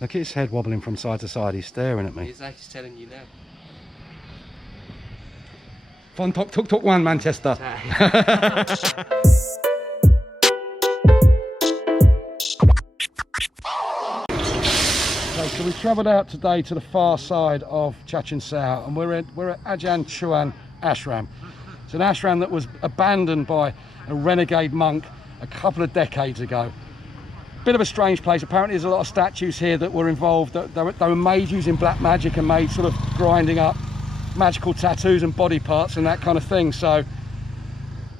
Look at his head wobbling from side to side. He's staring at me. He's like he's telling you now. Fun talk, talk, talk one, Manchester. So we've travelled out today to the far side of Chachen Sao, and we're at Ajahn Chuan ashram. It's an ashram that was abandoned by a renegade monk a couple of decades ago. Bit of a strange place. Apparently there's a lot of statues here that were involved, they were made using black magic and made sort of grinding up magical tattoos and body parts and that kind of thing. So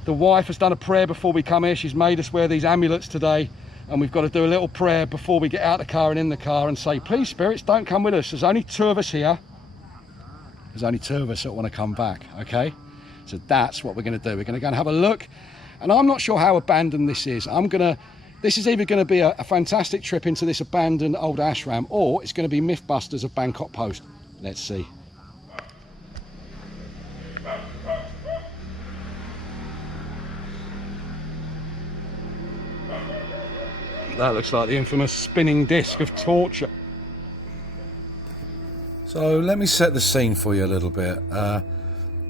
the wife has done a prayer before we come here. She's made us wear these amulets today, and we've got to do a little prayer before we get out of the car and in the car and say, please spirits, don't come with us. There's only 2 of us here. There's only 2 of us that want to come back, okay? So that's what we're going to do. We're going to go and have a look, and I'm not sure how abandoned this is. This is either going to be a fantastic trip into this abandoned old ashram, or it's going to be Mythbusters of Bangkok Post. Let's see. That looks like the infamous spinning disc of torture. So let me set the scene for you a little bit. About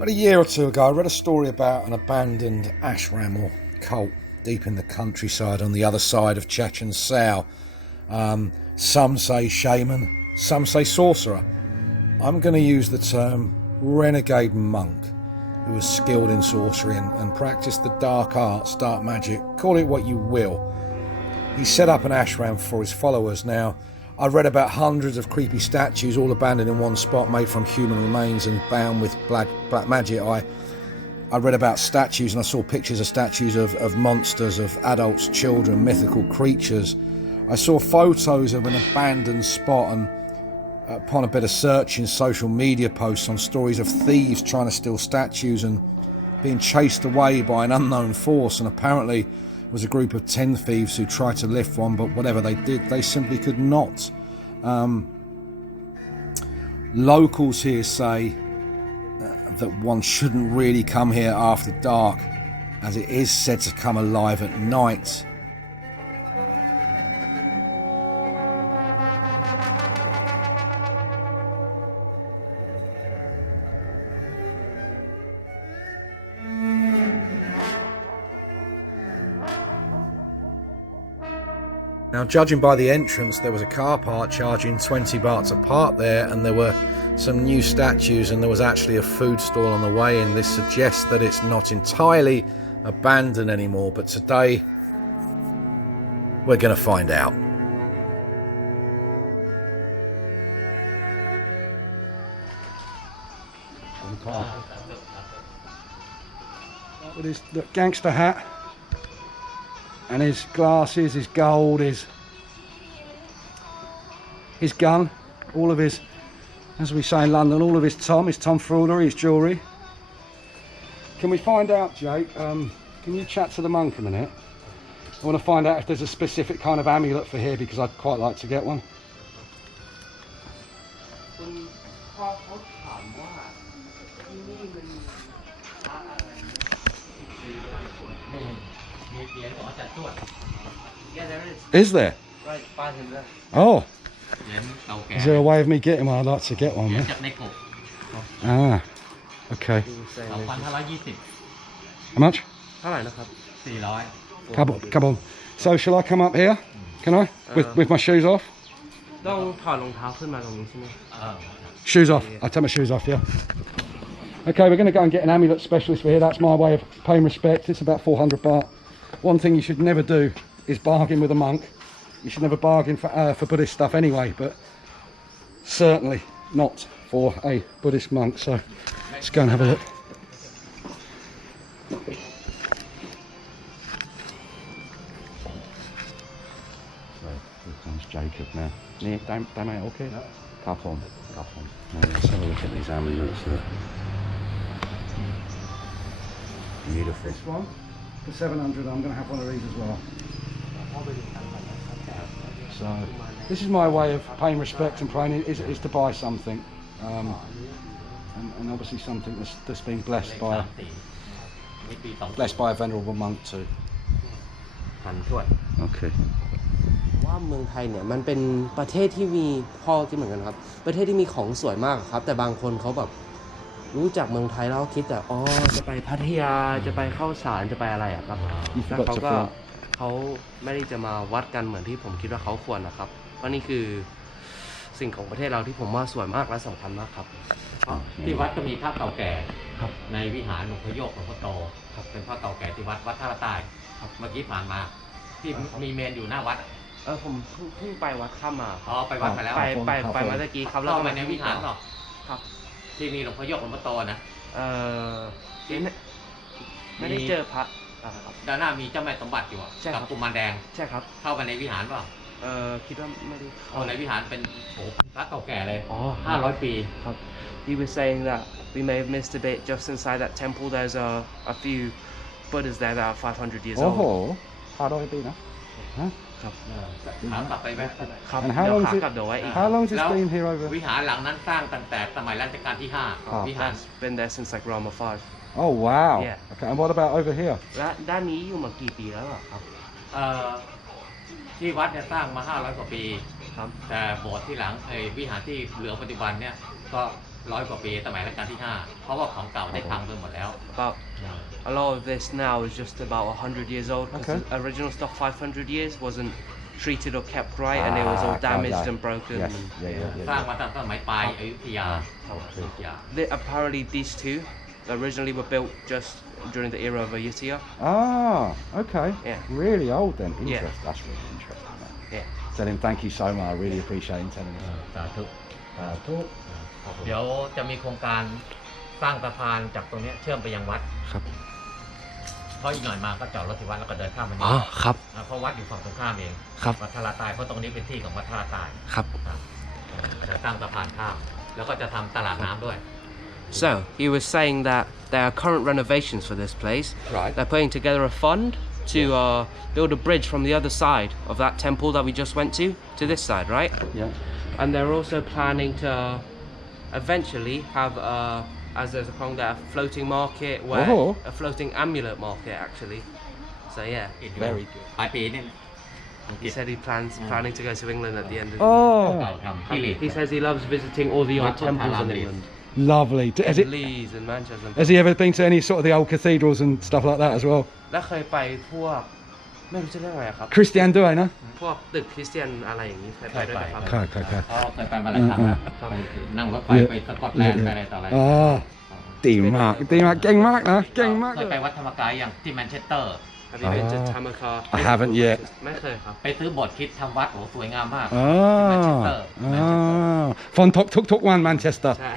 a year or 2 ago, I read a story about an abandoned ashram or cult deep in the countryside on the other side of Chachen Sao. Some say shaman, some say sorcerer. I'm going to use the term renegade monk, who was skilled in sorcery and practiced the dark arts, dark magic, call it what you will. He set up an ashram for his followers. Now, I've read about hundreds of creepy statues all abandoned in one spot, made from human remains and bound with black magic. I read about statues, and I saw pictures of statues of monsters, of adults, children, mythical creatures. I saw photos of an abandoned spot, and upon a bit of search in social media posts on stories of thieves trying to steal statues and being chased away by an unknown force. And apparently it was a group of 10 thieves who tried to lift one, but whatever they did, they simply could not. Locals here say that one shouldn't really come here after dark, as it is said to come alive at night. Now, judging by the entrance, there was a car park charging 20 bahts a part there, and there were some new statues, and there was actually a food stall on the way in. This suggests that it's not entirely abandoned anymore, but today we're going to find out. With his gangster hat and his glasses, his gold, his gun, all of his, as we say in London, all of his tomfoolery, his jewellery. Can we find out, Jake, can you chat to the monk a minute? I want to find out if there's a specific kind of amulet for here, because I'd quite like to get one. Yeah, there is. Is there? Right, by him there. Oh. Is there a way of me getting one? I'd like to get one, man. Ah, okay. How much? Couple. So shall I come up here? Can I? With my shoes off? Shoes off. I'll take my shoes off, yeah. Okay, we're going to go and get an amulet specialist for here. That's my way of paying respect. It's about 400 baht. One thing you should never do is bargain with a monk. You should never bargain for Buddhist stuff anyway, but certainly not for a Buddhist monk. So let's go and have a look. So here comes Jacob now. Yeah, don't make it okay. Cup on. Now let's have a look at these amulets. Beautiful. This one for 700. I'm going to have one of these as well. So this is my way of paying respect and praying, is to buy something, and obviously something that's been blessed by a venerable monk too. Okay. ว่าเมืองไทยเนี่ยมันเป็นประเทศที่มีพ่อคิดเหมือนกันครับประเทศที่มีของสวยมากครับแต่บางคนเขาแบบรู้จักเมืองไทยแล้วคิดแต่อ๋อจะไปพัทยาจะไปเข้าสารจะไปอะไรอะครับแล้วเขาไม่ได้จะมาวัดกันเหมือนที่ผมคิดว่าเขาควรนะครับเพราะนี่คือสิ่งของประเทศเราที่ผมว่าสวยมากและสำคัญมากครับที่วัดก็มีพระเก่าแก่ในวิหารหลวงพ่อโยกหลวงพ่อโตเป็นพระเก่าแก่ที่วัดท่าใต้เมื่อกี้ผ่านมาที่มีเมนอยู่หน้าวัดผมเพิ่งไปวัดข้ามมาไปวัดไปแล้วไปมาเมื่อกี้ครับแล้วก็ไปในวิหารหรอครับที่มีหลวงพ่อโยกหลวงพ่อโตนะไม่ได้เจอพระด้านหน้ามีเจ้าแม่สมบัติอยู่กับกุมารแดงใช่ครับเข้าไปในวิหารเปล่าคิดว่าไม่ได้ในวิหารเป็นพระเก่าแก่เลย500 ปีครับ He was saying that we may have missed a bit just inside that temple. There's a few Buddhas there that are 500 years old. โอ้โห500 ปีนะครับถามกลับไปไหมครับ And how long has it been here over? วิหารหลังนั้นสร้างตั้งแต่สมัยรัชกาลที่5วิหาร been there since like Rama 5. Oh wow. Okay. And what about over here? ด้านนี้อยู่มากี่ปีแล้วครับที่วัดเนี่ยสร้างมา500 กว่าปีแต่โบสถ์ที่หลังวิหารที่เหลือปัจจุบันเนี่ยก็100 กว่าปีสมัยรัชกาลที่5เพราะว่าของเก่าได้พังไปหมดแล้ว About a lot of this now is just about 100 years old because the original stuff 500 years wasn't treated or kept right and it was all damaged and broken. สร้างมาตั้งแต่สมัยปลายอยุธยา Apparently these two originally were built just during the era of Ayutthaya. Okay. Yeah. Really old then. Interesting. That's really interesting. Yeah. Tell him thank you so much. I really appreciate him telling me. สาธุเดี๋ยวจะมีโครงการสร้างสะพานจากตรงนี้เชื่อมไปยังวัดครับเพราะอีกหน่อยมาก็จอดรถที่วัดแล้วก็เดินข้ามมานี่ครับเพราะวัดอยู่ฝั่งตรงข้ามเองวัดท่าใต้เพราะตรงนี้เป็นที่ของวัดท่าใต้ครับจะสร้างสะพานข้ามแล้วก็จะทำตลาดน้ำด้วยSo he was saying that there are current renovations for this place. Right. They're putting together a fund to build a bridge from the other side of that temple that we just went to this side, right? Yeah. And they're also planning to eventually have as there's a Kong there, a floating market where a floating amulet market actually. So yeah, very good. ปลายปีนี่ He said he planning to go to England at the end of the year. He says he loves visiting all the old temples in England. Lovely. Leeds and Manchester. Has he ever been to any sort of the old cathedrals and stuff like that as well? และเคยไปพวกไม่รู้จะเรียกอะไรครับ Christian ด้วยนะพวกตึกคริสเตียนอะไรอย่างนี้เคยไปด้วยครับเคยเคยไปมาหลายครั้งแล้วนั่งรถไฟไปสกอตแลนด์ไปอะไรต่ออะไรดีมากเก่งมากนะเก่งมากเคยไปวัดธรรมกายอย่างที่แมนเชสเตอร์ Have you been to Tamakar? I haven't yet. ไม่เคยครับไปซื้อบทคิดทำวัดโอ้สวยงามมากที่แมนเชสเตอร์ฟอนทุกวันแมนเชสเตอร์ใช่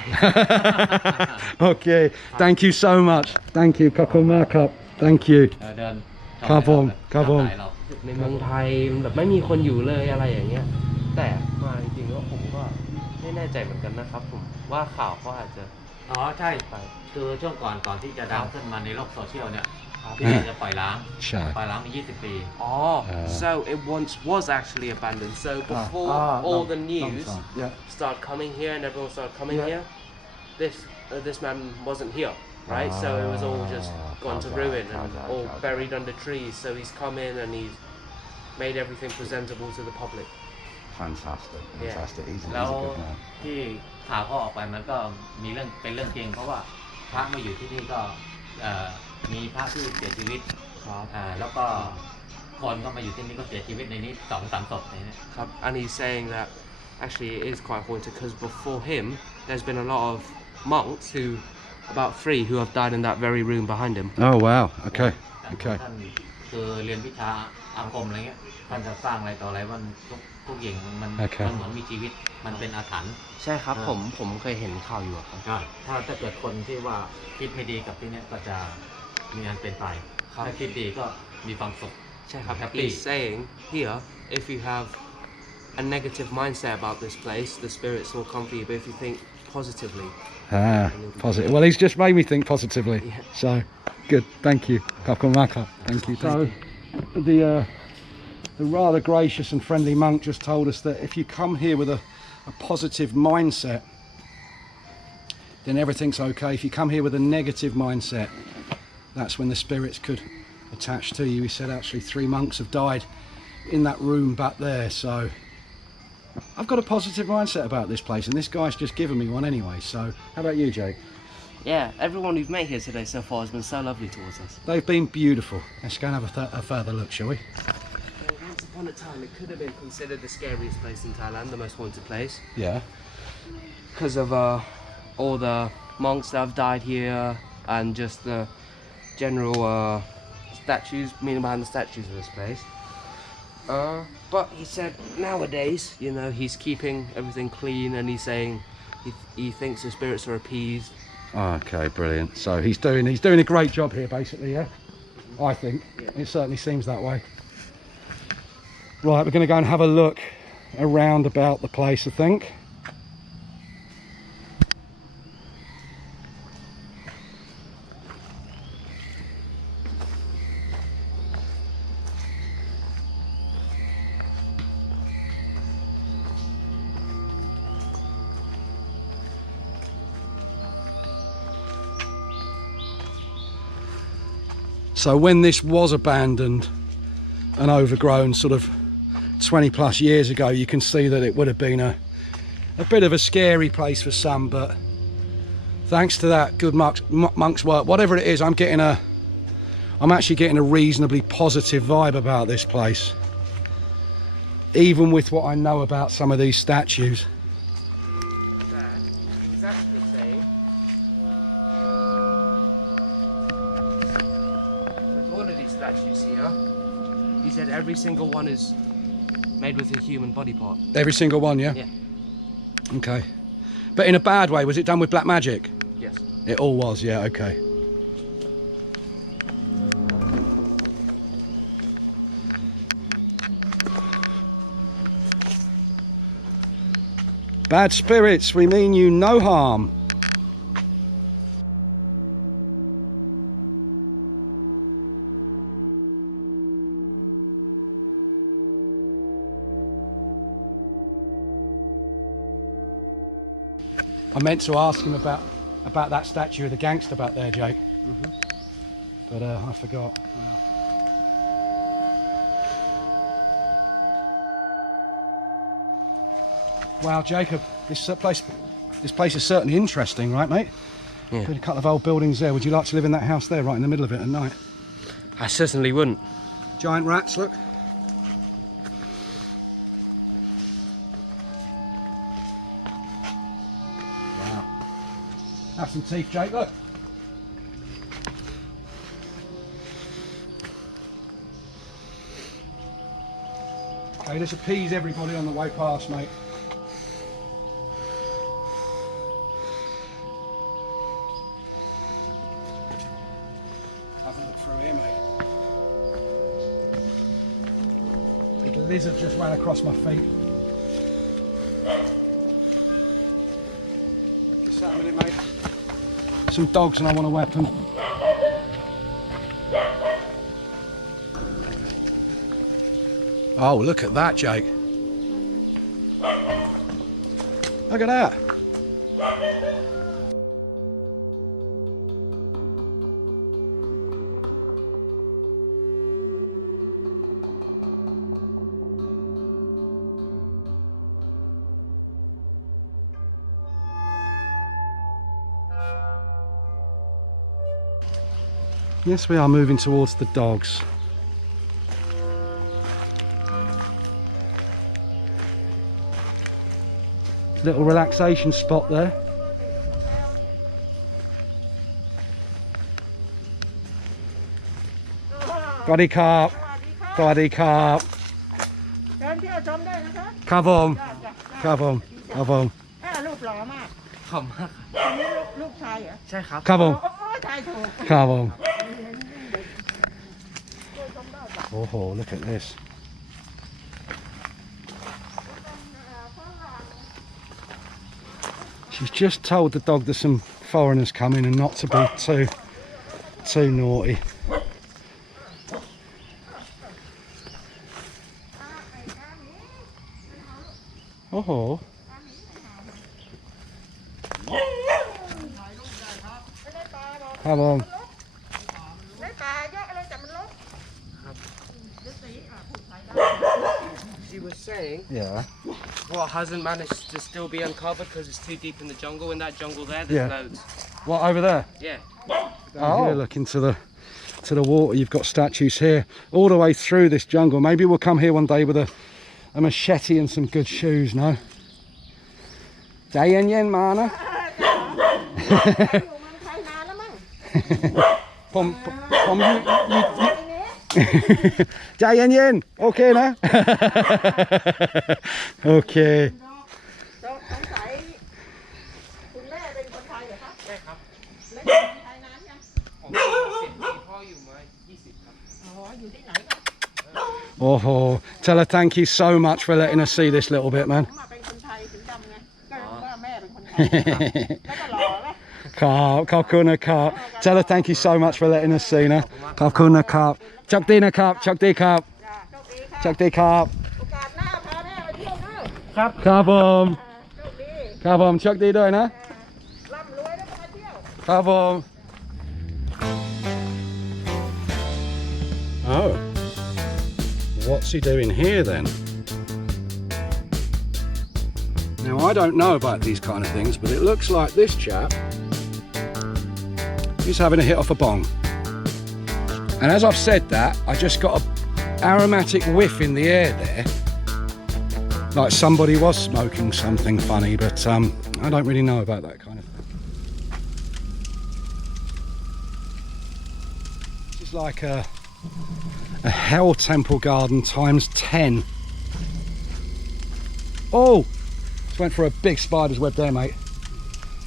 Okay thank you so much thank you ขอบคุณมากครับ thank you เดินครับผมในเมืองไทยแบบไม่มีคนอยู่เลยอะไรอย่างเงี้ยแต่มาจริงๆแล้วผมก็ไม่แน่ใจเหมือนกันนะครับผมว่าข่าวเขาอาจจะใช่คือช่วงก่อนที่จะดังขึ้นมาในโลกโซเชียลเนี่ยที่นี่จะปล่อยล้างมา20 ปีso it once was actually abandoned so before all the news started coming here and everyone started coming here this man wasn't here right so it was all just gone to ruin and all buried under trees so he's come in and he's made everything presentable to the public fantastic แล้วที่ข่าวก็ออกไปมันก็มีเป็นเรื่องจริงเพราะว่าพระมาอยู่ที่นี่ก็มีพระที่เสียชีวิตแล้วก็คนก็มาอยู่ที่นี่ก็เสียชีวิตในนี้2-3 ศพในนี้ครับ and he's saying that actually it is quite important because before him there's been a lot of monks who about 3 who have died in that very room behind him oh wow okay ท่านคือเรียนวิชาอาคมอะไรเงี้ยท่านจะสร้างอะไรต่ออะไรมันทุกอย่างมันเหมือนมีชีวิตมันเป็นอาถรรพ์ใช่ครับผมเคยเห็นข่าวอยู่ครับถ้าเกิดคนที่ว่าคิดไม่ดีกับที่นี่ก็จะมีอันเป็นไปถ้าคิดดีก็มีความสุขใช่ครับ He's saying here if you have a negative mindset about this place the spirits will come for you but if you think positively positive well he's just made me think positively so good thank you ขอบคุณมากครับ thank you so the rather gracious and friendly monk just told us that if you come here with a positive mindset then everything's okay if you come here with a negative mindset that's when the spirits could attach to you he said actually 3 monks have died in that room back there. So I've got a positive mindset about this place, and this guy's just given me one anyway. So how about you, Jake? Yeah, everyone we've met here today so far has been so lovely towards us. They've been beautiful. Let's go and have a further look, shall we? Once upon a time, it could have been considered the scariest place in Thailand, the most haunted place, Yeah. because of all the monks that have died here and just the general statues, meaning behind the statues of this place. But he said nowadays, you know, he's keeping everything clean, and he's saying he thinks the spirits are appeased. Okay, brilliant. So he's doing a great job here, basically, yeah? I think. Yeah. It certainly seems that way. Right, we're going to go and have a look around about the place, I think. So when this was abandoned and overgrown sort of 20 plus years ago, you can see that it would have been a bit of a scary place for some, but thanks to that good monk's work, whatever it is, I'm actually getting a reasonably positive vibe about this place, even with what I know about some of these statues. He was actually saying with all of these statues here, he said every single one is made with a human body part. Every single one, yeah? Yeah. Okay. But in a bad way, was it done with black magic? Yes. It all was, yeah, okay. Bad spirits, we mean you no harm. I meant to ask him about that statue of the gangster back there, Jake. But I forgot. Wow, Jacob, this place is certainly interesting, right, mate? Yeah. Got a couple of old buildings there. Would you like to live in that house there, right in the middle of it at night? I certainly wouldn't. Giant rats, look. Wow. Have some teeth, Jake, look. Okay, let's appease everybody on the way past, mate. Have a look through here, mate. Big lizard just ran across my feet. Just that a minute, mate. Some dogs and I want a weapon. Oh, look at that, Jake. Look at that. Yes, we are moving towards the dogs. Little relaxation spot there. Body carp. Body carp. เชิญเที่ยวชมได้นะคะ Come on. จ้ะ Come on. Come on. รูปหล่อมาก ขอบมาก อันนี้ลูกชายเหรอ ใช่ครับ Come on. โอ้ชายถูก Come on. Oh, look at this. She's just told the dog there's some foreigners coming and not to be too naughty. Oh. Come on. ได้ปลาเยอะเลยแต่มันลกฤาษีผูกสายได้ She was saying Yeah. what hasn't managed to still be uncovered because it's too deep in the jungle. In that jungle there, there's Yeah. loads. What, over there? Yeah. Down here, look into the water. You've got statues here all the way through this jungle. Maybe we'll come here one day with a machete and some good shoes, no? Day yen yen, mana. อยู่เมืองไทยนานแล้วมั้ง ผมใจเย็นๆโอเคนะ โอเค สงสัยคุณแม่เป็นคนไทยเหรอคะ ใช่ครับ แล้วอยู่เมืองไทยนานยัง ผมเสียงพ่ออยู่มา 20 ครับ อ๋ออยู่ที่ไหนกัน Oh, tell her thank you so much for letting us see this little bit, man. ผมเป็นคนไทยถึงดำไงก็ว่าแม่เป็นคนไทยแล้วก็หล่อไหม ขอบคุณนะครับ Tell her thank you so much for letting us see นะขอบคุณนะครับโชคดีนะครับโชคดีครับ จ้าโชคดีค่ะ โชคดีครับ โอกาสหน้าพาแม่ไปเที่ยวเด้อ ครับผม โชคดี ครับผมโชคดีด้วยนะ ร่ำรวยแล้วก็มาเที่ยว ครับผม Oh, what's he doing here then? Now I don't know about these kind of things, but it looks like this chap is having a hit off a bong. And as I've said that, I just got an aromatic whiff in the air there, like somebody was smoking something funny, but I don't really know about that kind of thing. This is like a hell temple garden times 10. Oh, just went for a big spider's web there, mate.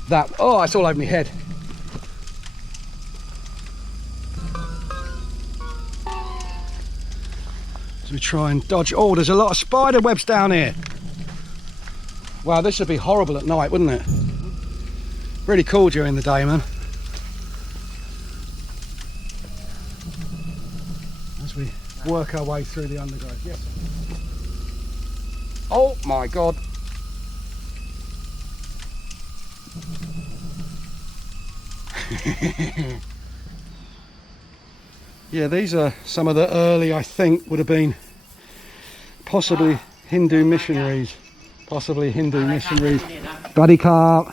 That, oh, it's all over my head. So we try and dodge. Oh, there's a lot of spider webs down here. Wow, this would be horrible at night, wouldn't it? Really cool during the day, man. As we work our way through the undergrowth. Yes. Oh my God. Yeah, these are some of the early, I think, would have been possibly Hindu missionaries. Possibly Hindu missionaries. Buddy carp.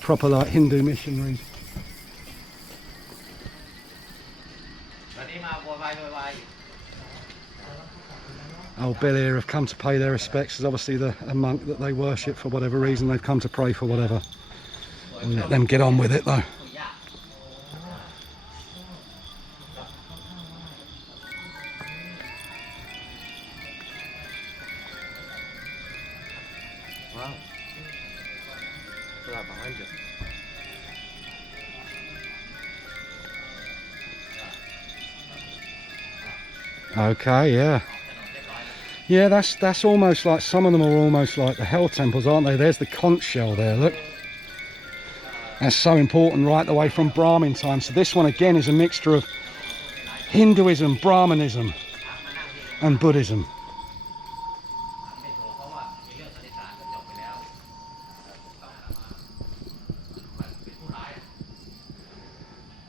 Proper like Hindu missionaries. วันนี้มาบัวไวบัวไว Old Bill here have come to pay their respects. There's obviously a monk that they worship for whatever reason. They've come to pray for whatever. We'll let them get on with it though. Wow. Look at that behind you. Okay, yeah. Yeah, that's almost like, some of them are almost like the hell temples, aren't they? There's the conch shell there, look. That's so important right the way from Brahmin time. So this one again is a mixture of Hinduism, Brahmanism and Buddhism.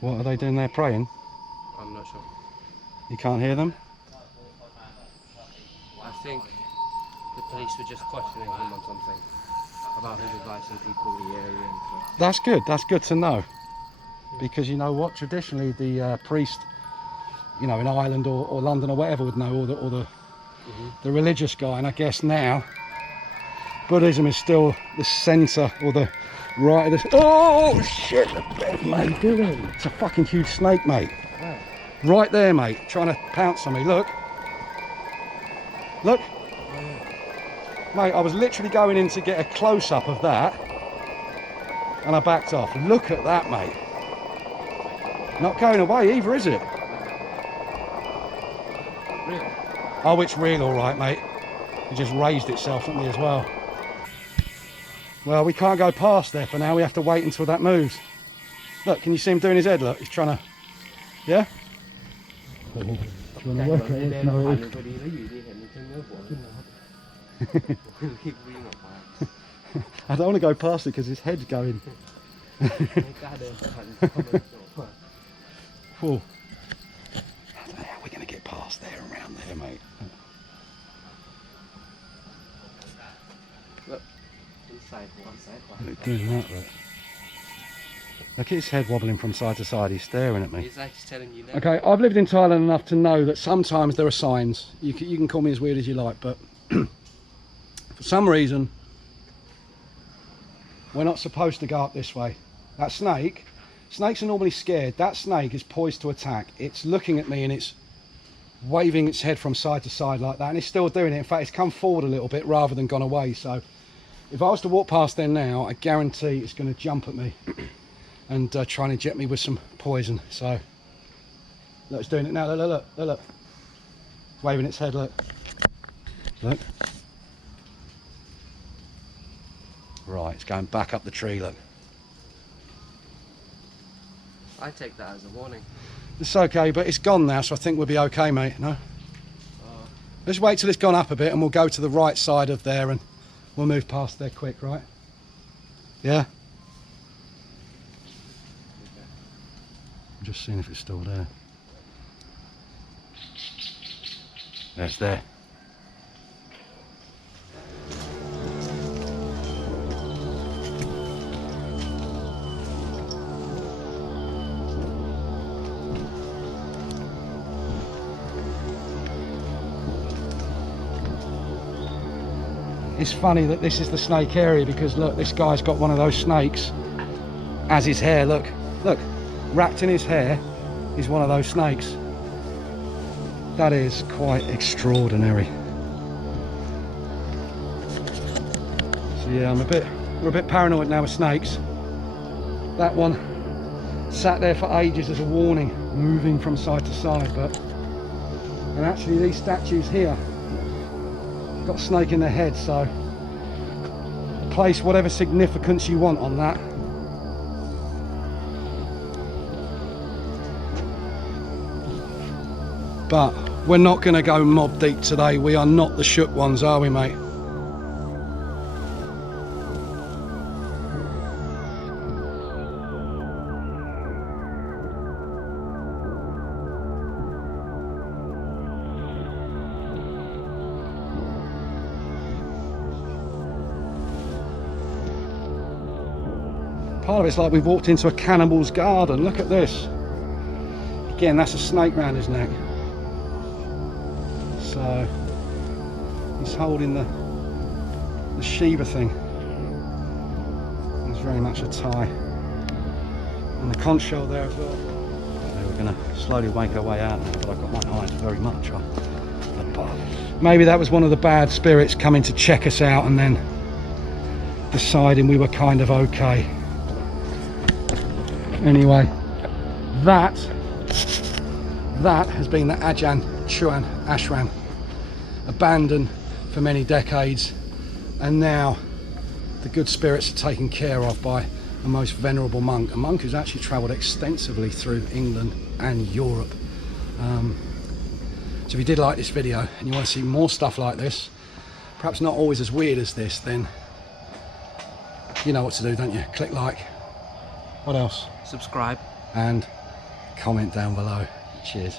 What are they doing there, praying? I'm not sure. You can't hear them? I think the police were just questioning him on something about his advice and people in the area and stuff. That's good to know. Because you know what, traditionally the priest, you know, in Ireland or London or whatever would know, or the religious guy, and I guess now Buddhism is still the centre or the right of the... Oh shit, mate, what are you doing? It's a fucking huge snake, mate. Wow. Right there, mate, trying to pounce on me, look. Look. Mate, I was literally going in to get a close-up of that and I backed off. Look at that, mate. Not going away either, is it? Real. Oh, it's real, all right, mate. It just raised itself at me as well. Well, we can't go past there for now. We have to wait until that moves. Look, can you see him doing his head? Look, he's trying to... Yeah? Do you want to work at it? No. I don't want to go past it because his head's going. Whoa. I don't know how we're going to get past there and around there, mate. Look, doing that, look. Look at his head wobbling from side to side. He's staring at me. He's actually telling you that. Okay, I've lived in Thailand enough to know that sometimes there are signs. You can call me as weird as you like, but for some reason, we're not supposed to go up this way. That snake, snakes are normally scared. That snake is poised to attack. It's looking at me and it's waving its head from side to side like that, and it's still doing it. In fact, it's come forward a little bit rather than gone away. So if I was to walk past there now, I guarantee it's going to jump at me and try and inject me with some poison. So look, it's doing it now. Look, look, look, look, look. It's waving its head, look. Look. Right, it's going back up the tree, look. I take that as a warning. It's okay, but it's gone now, so I think we'll be okay, mate, no? Let's wait till it's gone up a bit and we'll go to the right side of there and we'll move past there quick, right? Yeah? I'm just seeing if it's still there. Yeah, it's there. It's funny that this is the snake area because look, this guy's got one of those snakes as his hair. Look, look, wrapped in his hair is one of those snakes. That is quite extraordinary. So yeah, we're a bit paranoid now with snakes. That one sat there for ages as a warning, moving from side to side, and actually these statues here got a snake in their head, so place whatever significance you want on that. But we're not going to go mob deep today. We are not the shook ones, are we, mate? Part of it's like we've walked into a cannibal's garden. Look at this. Again, that's a snake round his neck. So he's holding the Shiva thing. It's very much a Thai. And the conch shell there as well. Okay, we're going to slowly make our way out now, but I've got my eyes very much on the bar. Maybe that was one of the bad spirits coming to check us out and then deciding we were kind of okay. Anyway, that has been the Ajahn Chuan ashram, abandoned for many decades, and now the good spirits are taken care of by a most venerable monk, a monk who's actually travelled extensively through England and Europe. So if you did like this video and you want to see more stuff like this, perhaps not always as weird as this, then you know what to do, don't you? Click like. What else? Subscribe. And comment down below. Cheers.